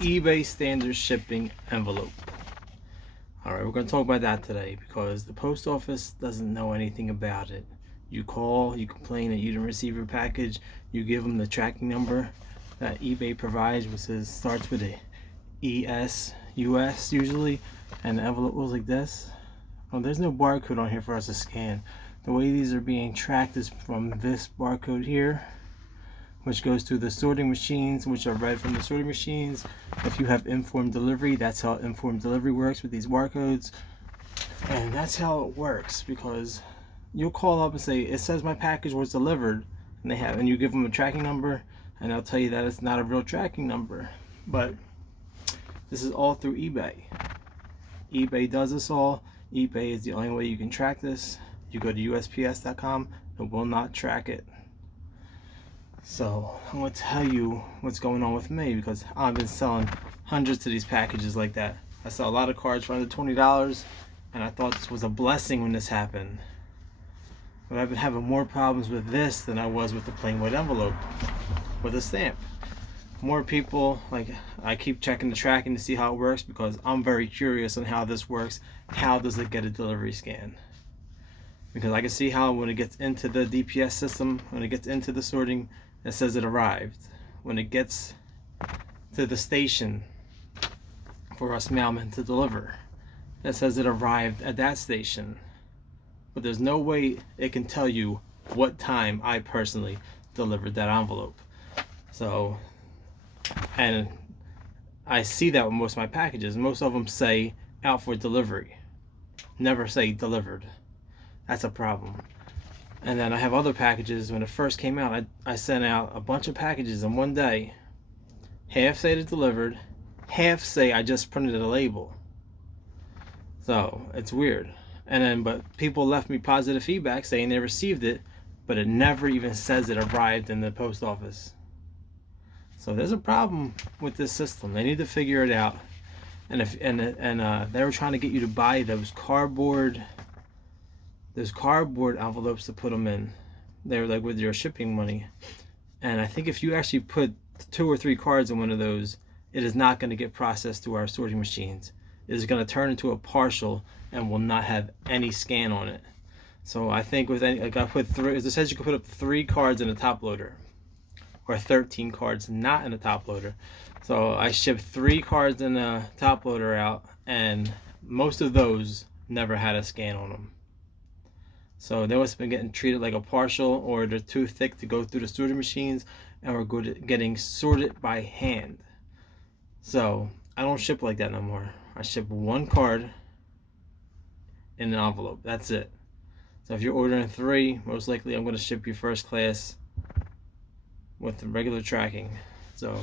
eBay standard shipping envelope. Alright, we're going to talk about that today because the post office doesn't know anything about it. You call, you complain that you didn't receive your package, you give them the tracking number that eBay provides, which starts with a ES, US usually, and the envelope goes like this. Oh, there's no barcode on here for us to scan. The way these are being tracked is from this barcode here, which goes through the sorting machines, which are read from the sorting machines. If you have informed delivery, that's how informed delivery works with these barcodes. And that's how it works, because you'll call up and say, it says my package was delivered, and you give them a tracking number, and they'll tell you that it's not a real tracking number. But this is all through eBay. eBay does this all. eBay is the only way you can track this. You go to USPS.com, it will not track it. So I'm going to tell you what's going on with me, because I've been selling hundreds of these packages like that. I sell a lot of cards for under $20, and I thought this was a blessing when this happened. But I've been having more problems with this than I was with the plain white envelope with a stamp. More people, I keep checking the tracking to see how it works, because I'm very curious on how this works. How does it get a delivery scan? Because I can see how when it gets into the DPS system, when it gets into the sorting, it says it arrived. When it gets to the station for us mailmen to deliver, it says it arrived at that station. But there's no way it can tell you what time I personally delivered that envelope. So, and I see that with most of my packages. Most of them say out for delivery, never say delivered. That's a problem. And then I have other packages. When it first came out, I sent out a bunch of packages in one day. Half say it's delivered, half say I just printed a label. So it's weird. And then, but people left me positive feedback saying they received it, but it never even says it arrived in the post office. So there's a problem with this system. They need to figure it out. And they were trying to get you to buy those cardboard envelopes to put them in. They're like with your shipping money. And I think if you actually put 2 or 3 cards in one of those, it is not going to get processed through our sorting machines. It is going to turn into a partial and will not have any scan on it. So I think with any, I put 3, it says you can put up 3 cards in a top loader, or 13 cards not in a top loader. So I shipped 3 cards in a top loader out, and most of those never had a scan on them. So they must have been getting treated like a partial, or they're too thick to go through the sorting machines, and we're good at getting sorted by hand. So I don't ship like that no more. I ship 1 card in an envelope. That's it. So if you're ordering 3, most likely I'm going to ship you first class with the regular tracking. So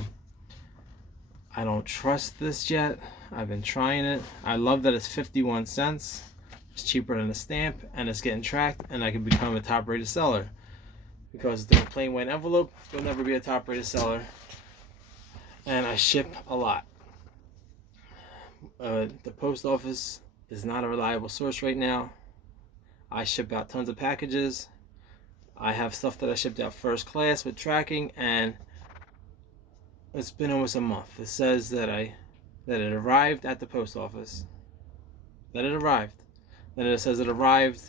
I don't trust this yet. I've been trying it. I love that it's 51 cents. It's cheaper than a stamp, and it's getting tracked, and I can become a top rated seller. Because the plain white envelope, you'll never be a top rated seller. And I ship a lot. The post office is not a reliable source right now. I ship out tons of packages. I have stuff that I shipped out first class with tracking, and it's been almost a month. It says that it arrived at the post office. That it arrived. Then it says it arrived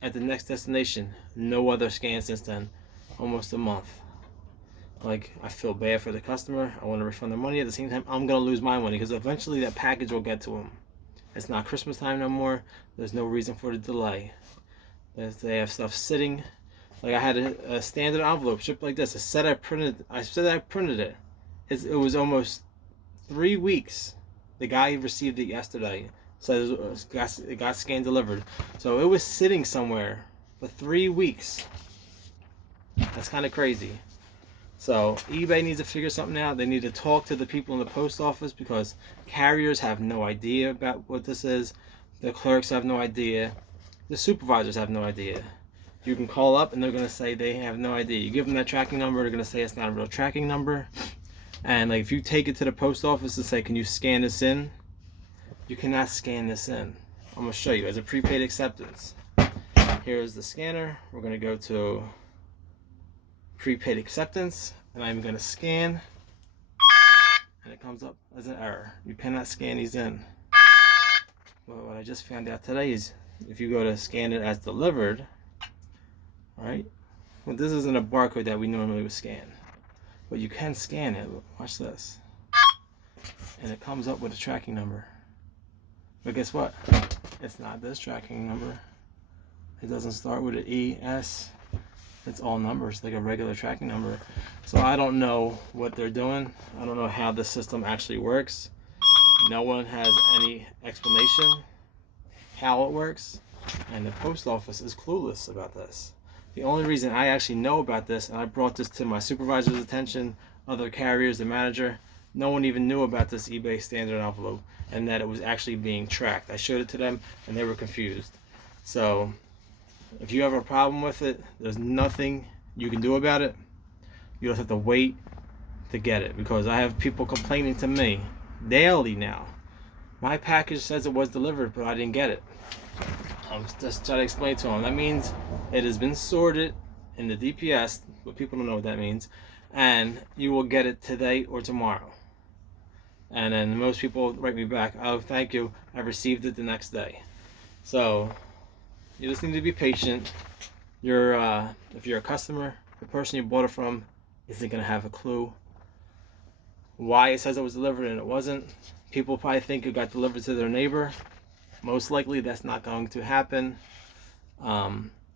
at the next destination. No other scan since then. Almost a month. Like, I feel bad for the customer. I want to refund their money. At the same time, I'm going to lose my money, because eventually that package will get to them. It's not Christmas time no more. There's no reason for the delay. They have stuff sitting. Like, I had a standard envelope shipped like this. I said I printed it. It was almost 3 weeks. The guy received it yesterday. So it got scanned delivered. So it was sitting somewhere for 3 weeks. That's kind of crazy. So eBay needs to figure something out. They need to talk to the people in the post office, because carriers have no idea about what this is. The clerks have no idea. The supervisors have no idea. You can call up and they're going to say they have no idea. You give them that tracking number, they're going to say it's not a real tracking number. And like, if you take it to the post office and say, can you scan this in? You cannot scan this in. I'm going to show you as a prepaid acceptance. Here's the scanner. We're going to go to prepaid acceptance, and I'm going to scan. and it comes up as an error. You cannot scan these in. Well, what I just found out today is if you go to scan it as delivered, right? Well, this isn't a barcode that we normally would scan, but you can scan it. Watch this. And it comes up with a tracking number. But guess what? It's not this tracking number. It doesn't start with an E, S. It's all numbers, like a regular tracking number. So I don't know what they're doing. I don't know how the system actually works. No one has any explanation how it works. And the post office is clueless about this. The only reason I actually know about this, and I brought this to my supervisor's attention, other carriers, the manager, no one even knew about this eBay standard envelope and that it was actually being tracked. I showed it to them and they were confused. So if you have a problem with it, there's nothing you can do about it. You just have to wait to get it, because I have people complaining to me daily now. My package says it was delivered, but I didn't get it. I'm just trying to explain to them. That means it has been sorted in the DPS, but people don't know what that means, and you will get it today or tomorrow. And then most people write me back, oh, thank you, I received it the next day. So you just need to be patient. If you're a customer, the person you bought it from isn't going to have a clue why it says it was delivered and it wasn't. People probably think it got delivered to their neighbor. Most likely that's not going to happen.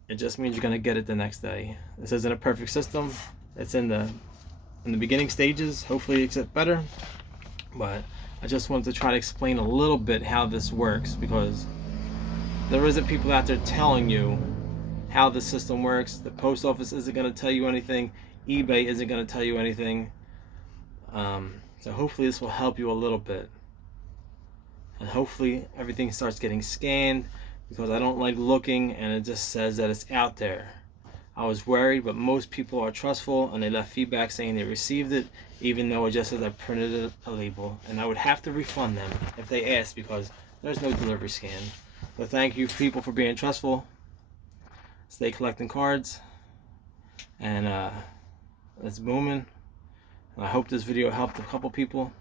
It just means you're going to get it the next day. This isn't a perfect system. It's in the beginning stages. Hopefully it gets better. But I just wanted to try to explain a little bit how this works, because there isn't people out there telling you how the system works. The post office isn't going to tell you anything. eBay isn't going to tell you anything. So hopefully this will help you a little bit. And hopefully everything starts getting scanned, because I don't like looking and it just says that it's out there. I was worried, but most people are trustful and they left feedback saying they received it, even though it just says I printed a label. And I would have to refund them if they asked, because there's no delivery scan. But thank you people for being trustful. Stay collecting cards, and it's booming. And I hope this video helped a couple people.